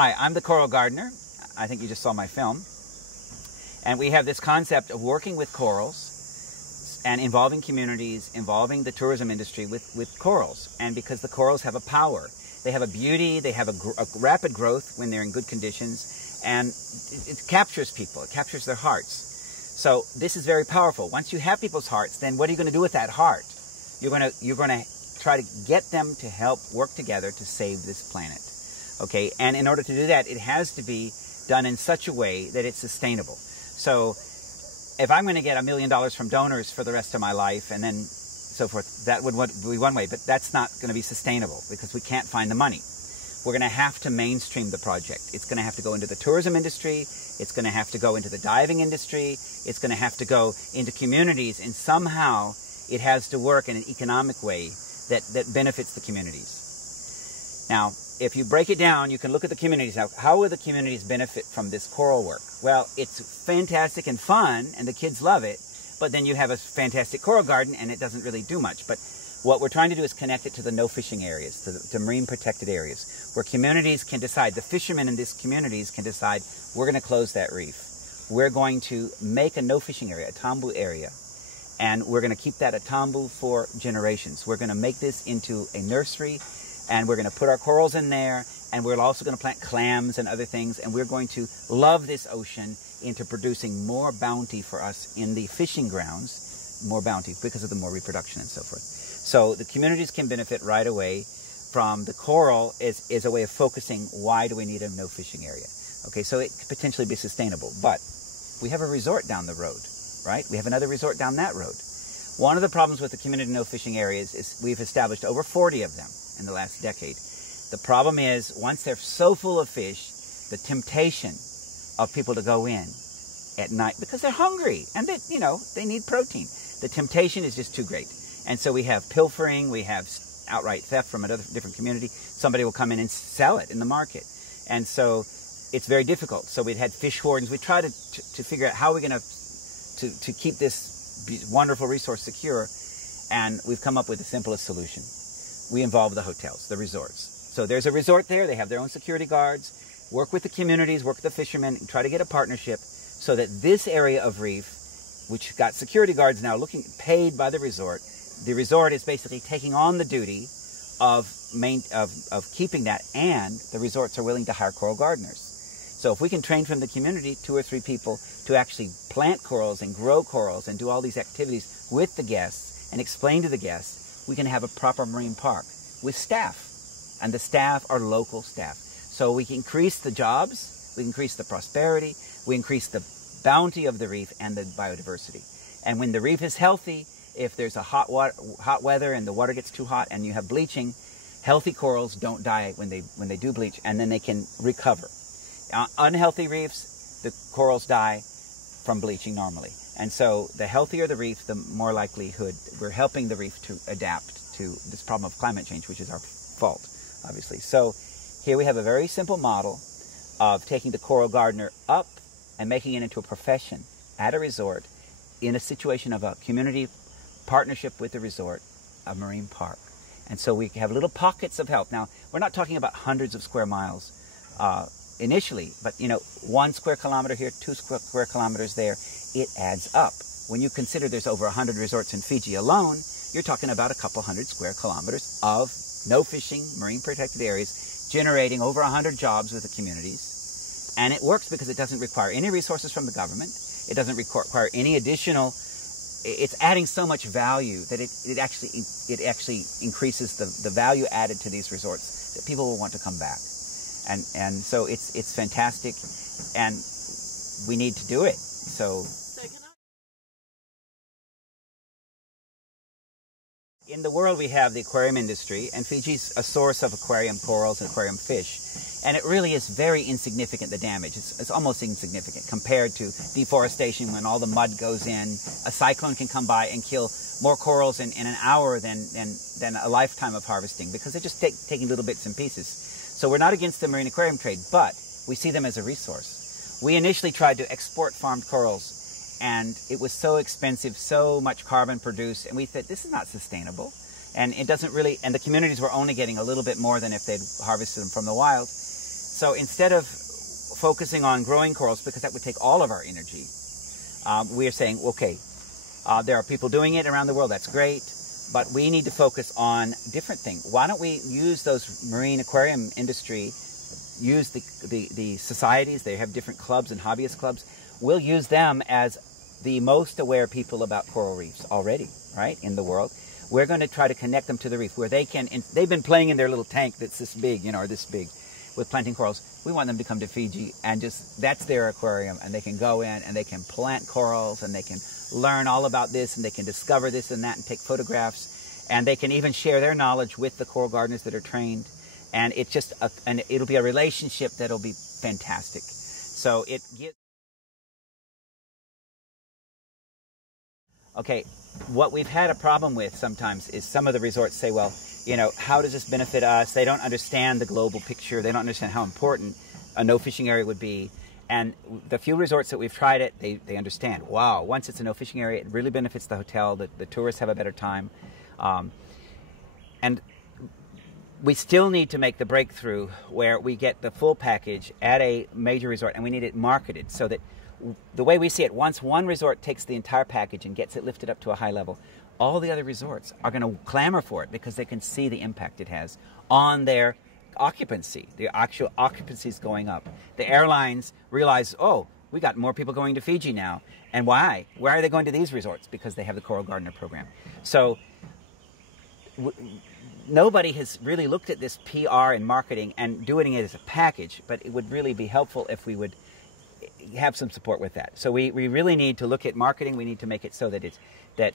Hi, I'm the coral gardener. I think you just saw my film. And we have this concept of working with corals and involving communities, involving the tourism industry with corals. And because the corals have a power, they have a beauty, they have a rapid growth when they're in good conditions, and it captures people, it captures their hearts. So this is very powerful. Once you have people's hearts, then what are you going to do with that heart? You're going to try to get them to help work together to save this planet. Okay, and in order to do that, it has to be done in such a way that it's sustainable. So if I'm going to get $1 million from donors for the rest of my life and then so forth, that would be one way, but that's not going to be sustainable because we can't find the money. We're going to have to mainstream the project. It's going to have to go into the tourism industry. It's going to have to go into the diving industry. It's going to have to go into communities, and somehow it has to work in an economic way that benefits the communities. Now, if you break it down, you can look at the communities. Now, how will the communities benefit from this coral work? Well, it's fantastic and fun, and the kids love it, but then you have a fantastic coral garden, and it doesn't really do much. But what we're trying to do is connect it to the no-fishing areas, to marine protected areas, where communities can decide, the fishermen in these communities can decide, we're going to close that reef. We're going to make a no-fishing area, a tambu area, and we're going to keep that a tambu for generations. We're going to make this into a nursery, and we're going to put our corals in there, and we're also going to plant clams and other things, and we're going to love this ocean into producing more bounty for us in the fishing grounds, more bounty because of the more reproduction and so forth. So the communities can benefit right away from the coral is a way of focusing, why do we need a no fishing area? Okay, so it could potentially be sustainable, but we have a resort down the road, right? We have another resort down that road. One of the problems with the community no fishing areas is we've established over 40 of them in the last decade. The problem is, once they're so full of fish, the temptation of people to go in at night, because they're hungry and they need protein. The temptation is just too great. And so we have pilfering, we have outright theft from another different community. Somebody will come in and sell it in the market. And so it's very difficult. So we've had fish wardens. We try to figure out how we're going to keep this wonderful resource secure. And we've come up with the simplest solution. We involve the hotels, the resorts. So there's a resort there. They have their own security guards. Work with the communities, work with the fishermen, and try to get a partnership so that this area of reef, which got security guards now paid by the resort is basically taking on the duty of keeping that, and the resorts are willing to hire coral gardeners. So if we can train from the community 2 or 3 people to actually plant corals and grow corals and do all these activities with the guests and explain to the guests, we can have a proper marine park with staff. And the staff are local staff. So we can increase the jobs, we increase the prosperity, we increase the bounty of the reef and the biodiversity. And when the reef is healthy, if there's a hot weather and the water gets too hot and you have bleaching, healthy corals don't die when they do bleach, and then they can recover. Unhealthy reefs, the corals die from bleaching normally. And so the healthier the reef, the more likelihood we're helping the reef to adapt to this problem of climate change, which is our fault, obviously. So here we have a very simple model of taking the coral gardener up and making it into a profession at a resort in a situation of a community partnership with the resort, a marine park. And so we have little pockets of help. Now, we're not talking about hundreds of square miles initially, but 1 square kilometer here, 2 square kilometers there, it adds up. When you consider there's over 100 resorts in Fiji alone, you're talking about a couple hundred square kilometers of no fishing, marine protected areas, generating over 100 jobs with the communities. And it works because it doesn't require any resources from the government. It doesn't require any additional. It's adding so much value that it actually increases the value added to these resorts that people will want to come back. And so it's fantastic, and we need to do it. So in the world, we have the aquarium industry, and Fiji's a source of aquarium corals and aquarium fish. And it really is very insignificant, the damage. It's almost insignificant compared to deforestation when all the mud goes in. A cyclone can come by and kill more corals in an hour than a lifetime of harvesting, because they're just taking little bits and pieces. So we're not against the marine aquarium trade, but we see them as a resource. We initially tried to export farmed corals, and it was so expensive, so much carbon produced, and we said, this is not sustainable. And it doesn't really, and the communities were only getting a little bit more than if they'd harvested them from the wild. So instead of focusing on growing corals, because that would take all of our energy, we are saying, okay, there are people doing it around the world, that's great, but we need to focus on different things. Why don't we use those marine aquarium industry, use the societies, they have different clubs and hobbyist clubs, we'll use them as the most aware people about coral reefs already, right, in the world. We're going to try to connect them to the reef where they can, they've been playing in their little tank that's this big, you know, or this big, with planting corals. We want them to come to Fiji and just, that's their aquarium, and they can go in and they can plant corals and they can learn all about this and they can discover this and that and take photographs, and they can even share their knowledge with the coral gardeners that are trained, and it's just and it'll be a relationship that'll be fantastic. So it gives. Okay, what we've had a problem with sometimes is some of the resorts say, well, you know, how does this benefit us? They don't understand the global picture. They don't understand how important a no fishing area would be. And the few resorts that we've tried it, they understand. Wow, once it's a no fishing area, it really benefits the hotel. The tourists have a better time. And we still need to make the breakthrough where we get the full package at a major resort, and we need it marketed so that the way we see it, once one resort takes the entire package and gets it lifted up to a high level, all the other resorts are going to clamor for it because they can see the impact it has on their occupancy. The actual occupancy is going up. The airlines realize, oh, we got more people going to Fiji now. And why? Why are they going to these resorts? Because they have the Coral Gardener program. So nobody has really looked at this PR and marketing and doing it as a package, but it would really be helpful if we would have some support with that. So we really need to look at marketing. We need to make it so that it's that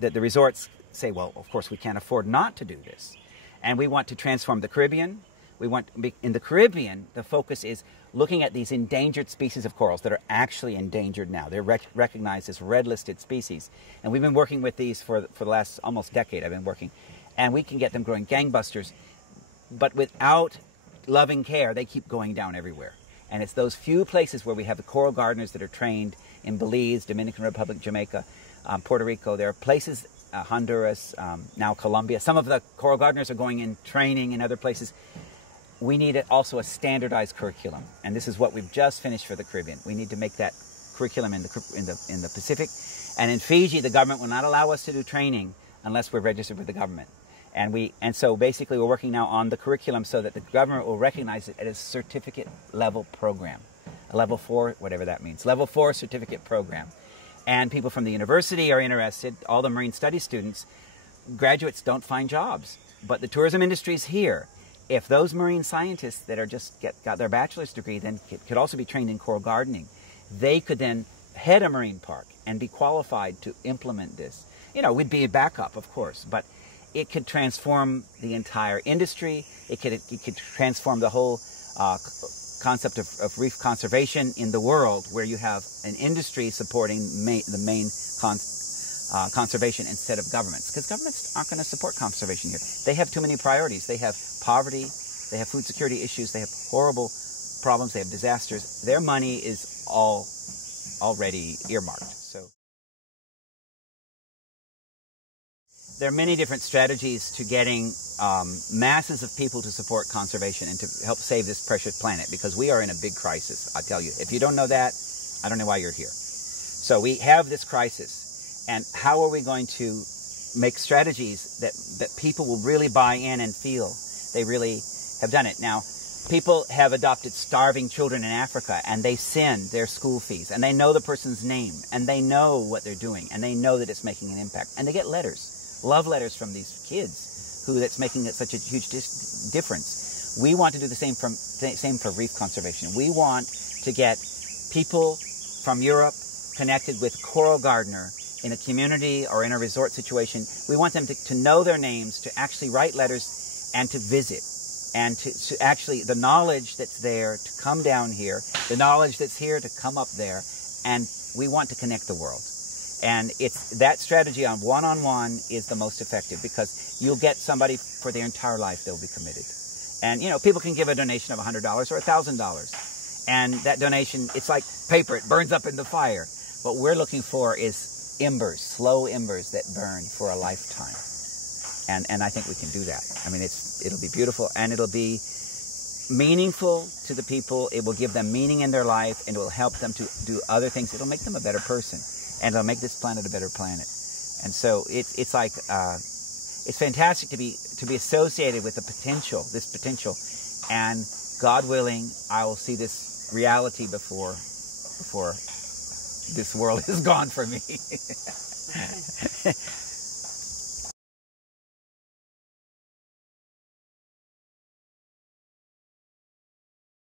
the resorts say, well, of course we can't afford not to do this. And we want to transform the Caribbean. We want, in the Caribbean, the focus is looking at these endangered species of corals that are actually endangered now. They're recognized as red-listed species. And we've been working with these for the last almost decade. I've been working. And we can get them growing gangbusters. But without loving care, they keep going down everywhere. And it's those few places where we have the coral gardeners that are trained in Belize, Dominican Republic, Jamaica, Puerto Rico. There are places, Honduras, now Colombia. Some of the coral gardeners are going in training in other places. We need also a standardized curriculum, and this is what we've just finished for the Caribbean. We need to make that curriculum in the Pacific, and in Fiji, the government will not allow us to do training unless we're registered with the government. And so basically, we're working now on the curriculum so that the government will recognize it as a certificate level program, a level 4, whatever that means, level 4 certificate program. And people from the university are interested. All the marine studies students, graduates don't find jobs, but the tourism industry is here. If those marine scientists that are just got their bachelor's degree then could also be trained in coral gardening, they could then head a marine park and be qualified to implement this. You know, we'd be a backup, of course, but it could transform the entire industry. It could transform the whole concept of reef conservation in the world, where you have an industry supporting the main conservation instead of governments, because governments aren't going to support conservation here. They have too many priorities. They have poverty, they have food security issues, they have horrible problems, they have disasters. Their money is already earmarked. So there are many different strategies to getting masses of people to support conservation and to help save this precious planet, because we are in a big crisis, I tell you. If you don't know that, I don't know why you're here. So we have this crisis. And how are we going to make strategies that people will really buy in and feel they really have done it? Now, people have adopted starving children in Africa, and they send their school fees, and they know the person's name, and they know what they're doing, and they know that it's making an impact. And they get letters, love letters from these kids that's making it such a huge difference. We want to do the same for reef conservation. We want to get people from Europe connected with Coral Gardener in a community or in a resort situation. We want them to know their names, to actually write letters and to visit, and to actually, the knowledge that's there to come down here, the knowledge that's here to come up there, and we want to connect the world. And it's that strategy on one-on-one is the most effective, because you'll get somebody for their entire life, they'll be committed. And, you know, people can give a donation of $100 or $1,000. And that donation, it's like paper, it burns up in the fire. What we're looking for is embers, slow embers that burn for a lifetime. And I think we can do that. I mean, it'll be beautiful, and it'll be meaningful to the people. It will give them meaning in their life, and it will help them to do other things. It'll make them a better person, and it'll make this planet a better planet. And so it's like it's fantastic to be associated with this potential, and God willing, I will see this reality before this world is gone from me.